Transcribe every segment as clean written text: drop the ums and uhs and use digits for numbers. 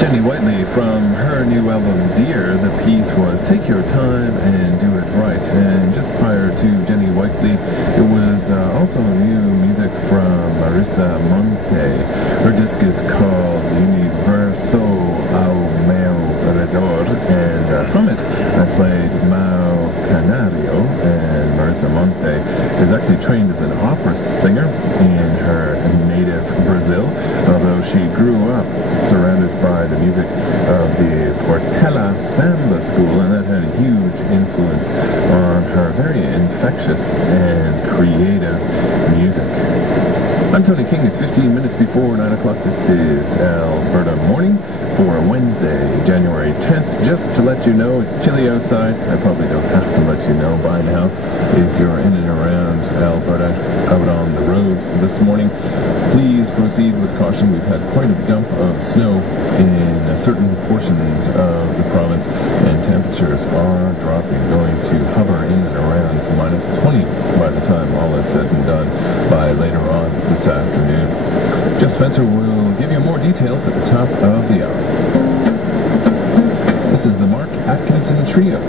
Jenny Whiteley, from her new album Dear, the piece was Take Your Time and Do It Right. And just prior to Jenny Whiteley, it was also new music from Marisa Monte. Her disc is called Universo ao Meu Redor, and from it I played Mau Canario. And Marisa Monte is actually trained as an opera singer in her native Brazil, although she grew up surrounded by the music of the Portela Samba School, and that had a huge influence on her very infectious and creative music. I'm Tony King. It's 15 minutes before 9 o'clock. This is Alberta Morning for Wednesday, January 10th. Just to let you know, it's chilly outside. I probably don't have to let you know by now. If you're in and around Alberta, out on the roads this morning, please proceed with caution. We've had quite a dump of snow in certain portions of the province, and temperatures are dropping, going to hover in and around minus 20 by the time all is said and done by later on this afternoon. Jeff Spencer will give you more details at the top of the hour. This is the Mark Atkinson Trio.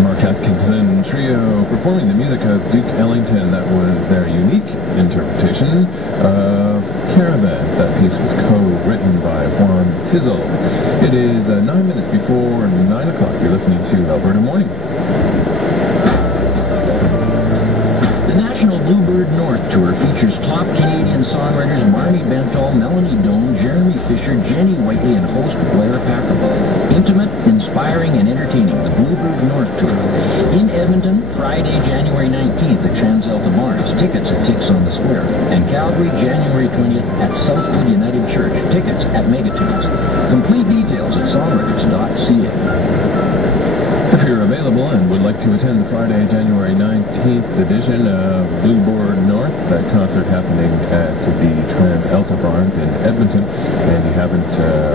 The Mark Atkinson Trio performing the music of Duke Ellington. That was their unique interpretation of Caravan. That piece was co-written by Juan Tizzle. It is 9 minutes before 9 o'clock. You're listening to Alberta Morning. The National Bluebird North Tour features top Canadian songwriters Marnie Bentall, Melanie Doan, Jeremy Fisher, Jenny Whiteley, and host Blair Packerman. Intimate, inspiring, and entertaining, the Bluebird North Tour. In Edmonton, Friday, January 19th at Transalta Barns. Tickets at Tix on the Square. And Calgary, January 20th at Southwood United Church. Tickets at Megatunes. Complete details at songwriters.ca. If you're available and would like to attend the Friday, January 19th edition of Bluebird North, that concert happening at the Transalta Barns in Edmonton, and you haven't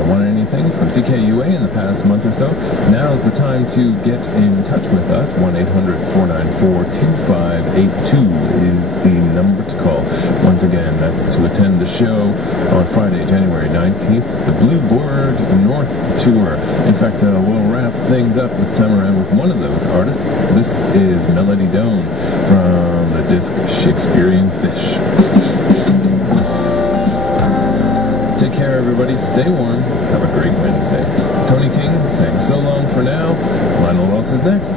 won anything from CKUA in the past month or so, now is the time to get in touch with us. 1-800-494-2582 is the number to call. Once again, that's to attend the show on Friday, January 19th, the Bluebird North Tour. In fact, we'll wrap things up this time around with one of those artists. This is Melanie Doan from the disc Shakespearean Fish. Take care, everybody. Stay warm. Have a great Wednesday. Tony King saying so long for now. Lionel Waltz is next.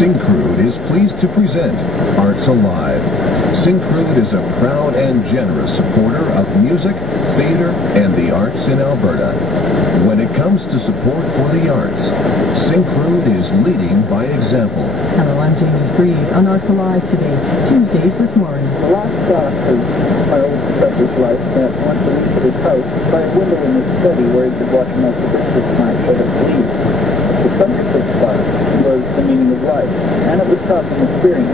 Syncrude is pleased to present Arts Alive. Syncrude is a proud and generous supporter of music, theater, and the arts in Alberta. When it comes to support for the arts, Syncrude is leading by example. Hello, I'm Jamie Freed on Arts Alive today, Tuesdays with Maureen. The last thought of my old professor's life spent once a week at his house by a window in his study where he could watch most of the Christmas nights at leave. The subject of the class was the meaning of life, and it was taught from experience.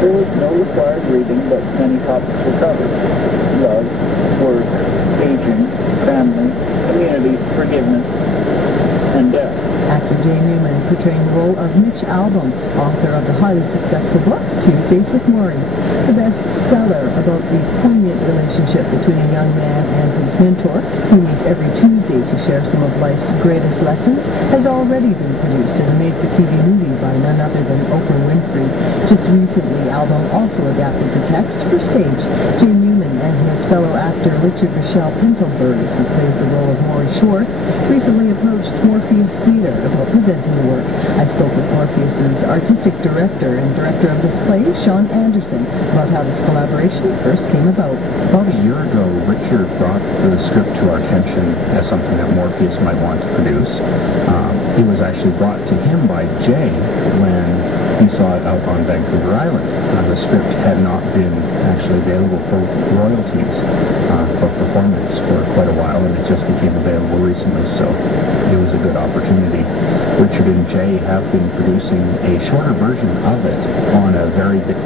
There was no required reading, but many topics were covered. Love, work, aging, family, community, forgiveness, and death. Actor Jay Newman portraying the role of Mitch Albom, author of the highly successful book, Tuesdays with Maureen. The bestseller about the poignant relationship between a young man and his mentor, who meet every Tuesday to share some of life's greatest lessons, has already been produced as a made-for-TV movie by none other than Oprah Winfrey. Just recently, Albom also adapted the text for stage. Jay Newman and his fellow actor Richard Michelle Pintelberg, who plays the role of Maury Schwartz, recently approached Morpheus Theatre shared about presenting the work. I spoke with Orpheus's artistic director and director of this play, Sean Anderson, about how this collaboration first came about. About a year ago, Richard brought the script to our attention as something that Morpheus might want to produce. It was actually brought to him by Jay when he saw it out on Vancouver Island. The script had not been actually available for royalties for performance for quite a while, and it just became available recently, so it was a good opportunity. Richard and Jay have been producing a shorter version of it on a very big...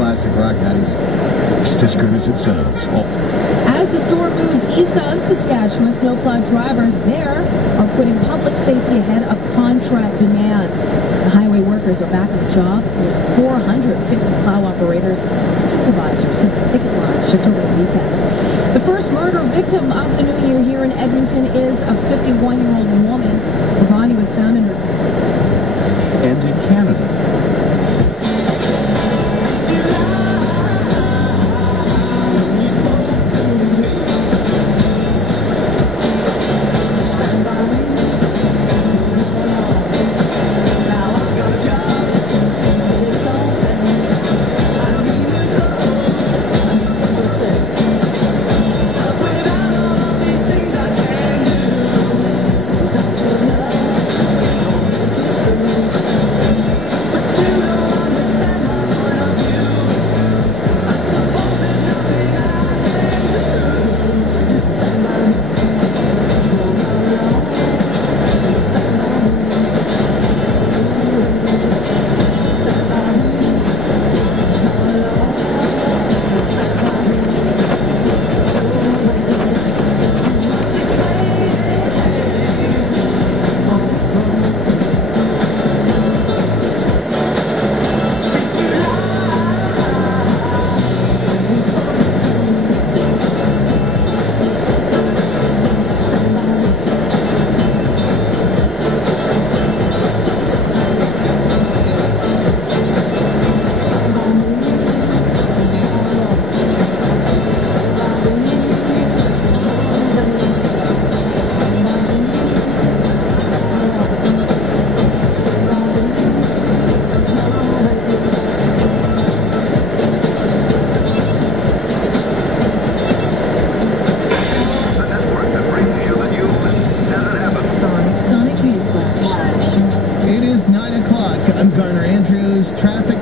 Classic rock, guys. It's as good as it sounds. As the storm moves east of Saskatchewan, snowplow drivers there are putting public safety ahead of contract demands. The highway workers are back on the job with 450 plow operators, supervisors hit the picket lines just over the weekend. The first murder victim of the new year here in Edmonton is a 51-year-old woman. Her body was found in her... And in Canada.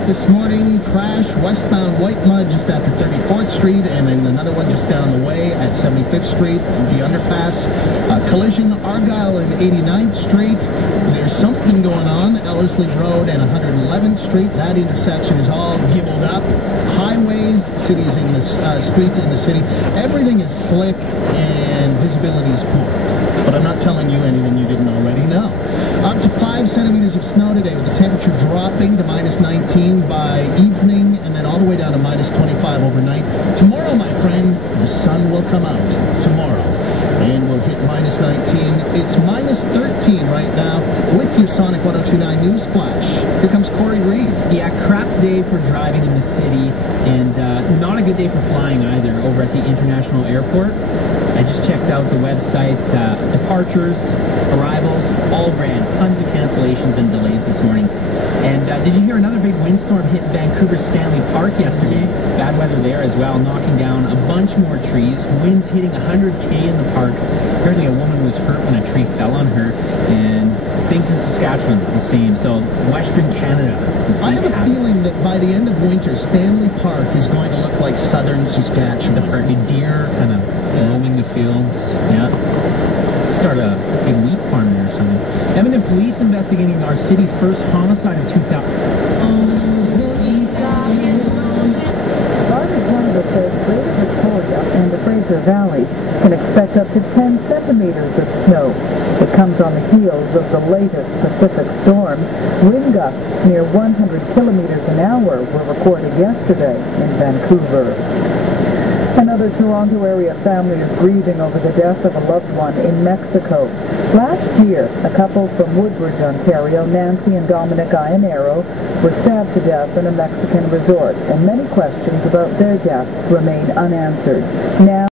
This morning, crash westbound White Mud just after 34th Street, and then another one just down the way at 75th Street, the underpass. Collision Argyle and 89th Street. There's something going on, Ellerslie Road and 111th Street. That intersection is all gibbled up. Highways cities in the streets in the city. Everything is slick and visibility is poor. But I'm not telling you anything you didn't already know. Up to 5 centimeters of snow today, with the temperature dropping to minus 19 by evening, and then all the way down to minus 25 overnight. Tomorrow, my friend, the sun will come out. Tomorrow. And we'll hit minus 19. It's minus 13 right now with your Sonic 102.9 News Flash. Here comes Corey Reed. Yeah, crap day for driving in the city, and not a good day for flying either over at the International Airport. I just checked out the website. Departures, arrivals, all ran. Tons of cancellations and delays this morning. And did you hear another big windstorm hit Vancouver Stanley Park yesterday? Bad weather there as well, knocking down a bunch more trees. Winds hitting 100k in the park. Apparently a woman was hurt when a tree fell on her. And things in Saskatchewan the same. So Western Canada. I have a feeling that by the end of winter, Stanley Park is going to look like southern Saskatchewan. The park, deer kind of roaming the fields. Yeah. Start a big wheat farm there or something. Edmonton police investigating our city's first homicide of 2000. Large Canada says Greater Victoria and the Fraser Valley can expect up to 10 centimeters of snow. It comes on the heels of the latest Pacific storm. Wind gusts near 100 kilometers an hour were recorded yesterday in Vancouver. Another Toronto area family is grieving over the death of a loved one in Mexico. Last year, a couple from Woodbridge, Ontario, Nancy and Dominic Ianero, were stabbed to death in a Mexican resort, and many questions about their deaths remain unanswered. Now